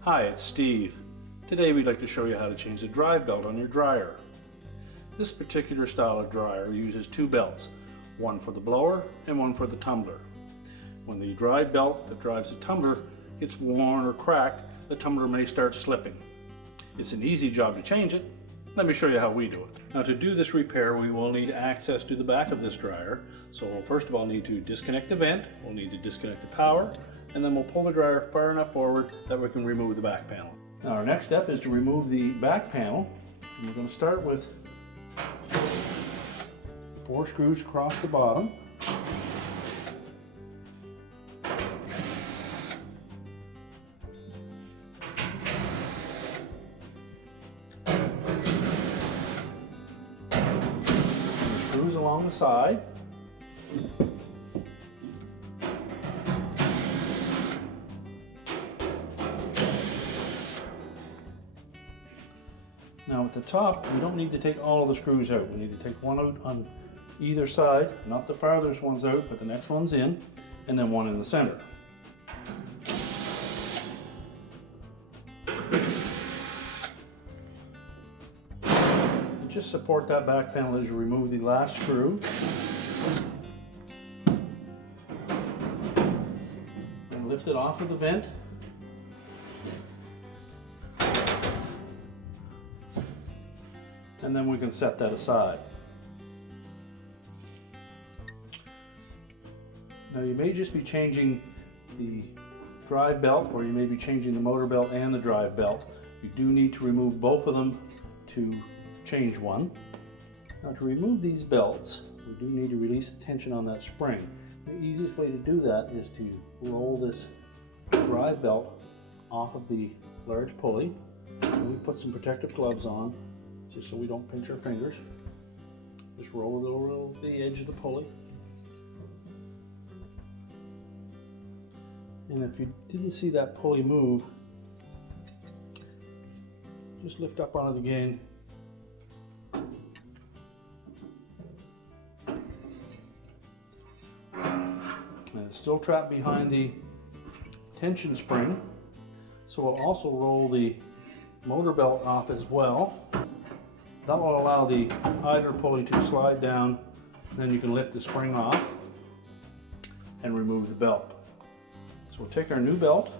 Hi, it's Steve. Today we'd like to show you how to change the drive belt on your dryer. This particular style of dryer uses two belts, one for the blower and one for the tumbler. When the drive belt that drives the tumbler gets worn or cracked, the tumbler may start slipping. It's an easy job to change it. Let me show you how we do it. Now, to do this repair, we will need access to the back of this dryer. So we'll first of all need to disconnect the vent, we'll need to disconnect the power, and then we'll pull the dryer far enough forward that we can remove the back panel. Now, our next step is to remove the back panel. And we're going to start with 4 screws across the bottom. Screws along the side. Now at the top, we don't need to take all of the screws out. We need to take one out on either side, not the farthest one's out, but the next one's in, and then one in the center. Just support that back panel as you remove the last screw. And lift it off of the vent. And then we can set that aside. Now, you may just be changing the drive belt, or you may be changing the motor belt and the drive belt. You do need to remove both of them to change one. Now, to remove these belts, we do need to release the tension on that spring. The easiest way to do that is to roll this drive belt off of the large pulley. And we put some protective gloves on, just so we don't pinch our fingers. Just roll it over the edge of the pulley. And if you didn't see that pulley move, just lift up on it again. And it's still trapped behind the tension spring. So we'll also roll the motor belt off as well. That will allow the idler pulley to slide down, and then you can lift the spring off and remove the belt. So we'll take our new belt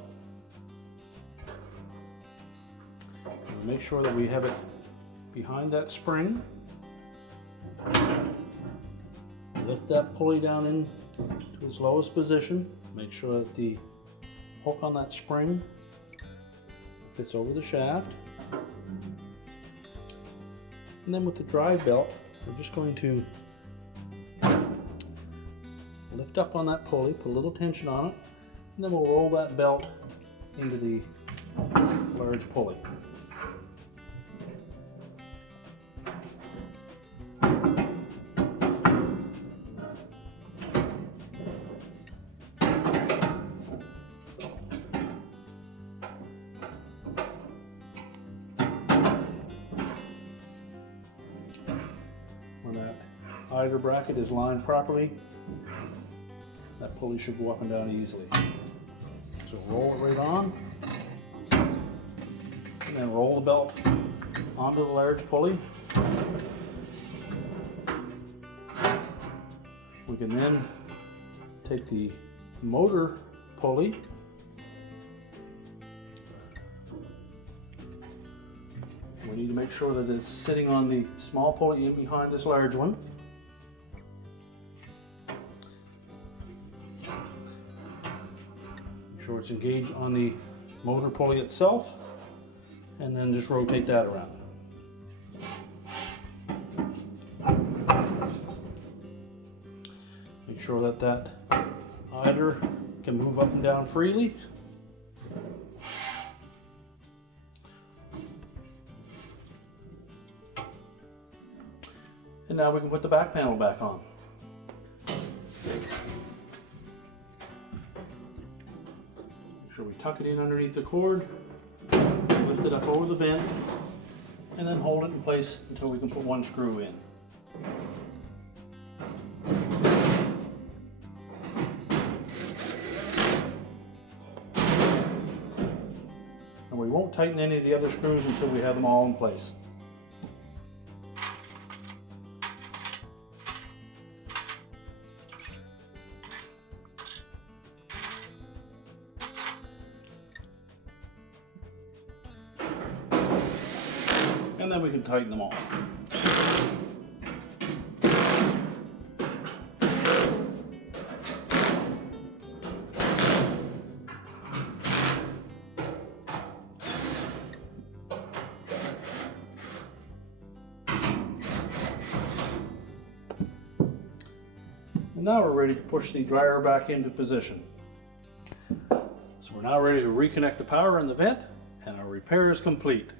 and make sure that we have it behind that spring. Lift that pulley down into its lowest position. Make sure that the hook on that spring fits over the shaft. And then with the drive belt, we're just going to lift up on that pulley, put a little tension on it, and then we'll roll that belt into the large pulley. When that idler bracket is lined properly, that pulley should go up and down easily. So roll it right on, and then roll the belt onto the large pulley. We can then take the motor pulley we need to make sure that it's sitting on the small pulley in behind this large one. Make sure it's engaged on the motor pulley itself, and then just rotate that around. Make sure that that idler can move up and down freely. And now we can put the back panel back on. Make sure we tuck it in underneath the cord, lift it up over the vent, and then hold it in place until we can put one screw in. we won't tighten any of the other screws until we have them all in place. And then we can tighten them all. And now we're ready to push the dryer back into position. So we're now ready to reconnect the power in the vent, and our repair is complete.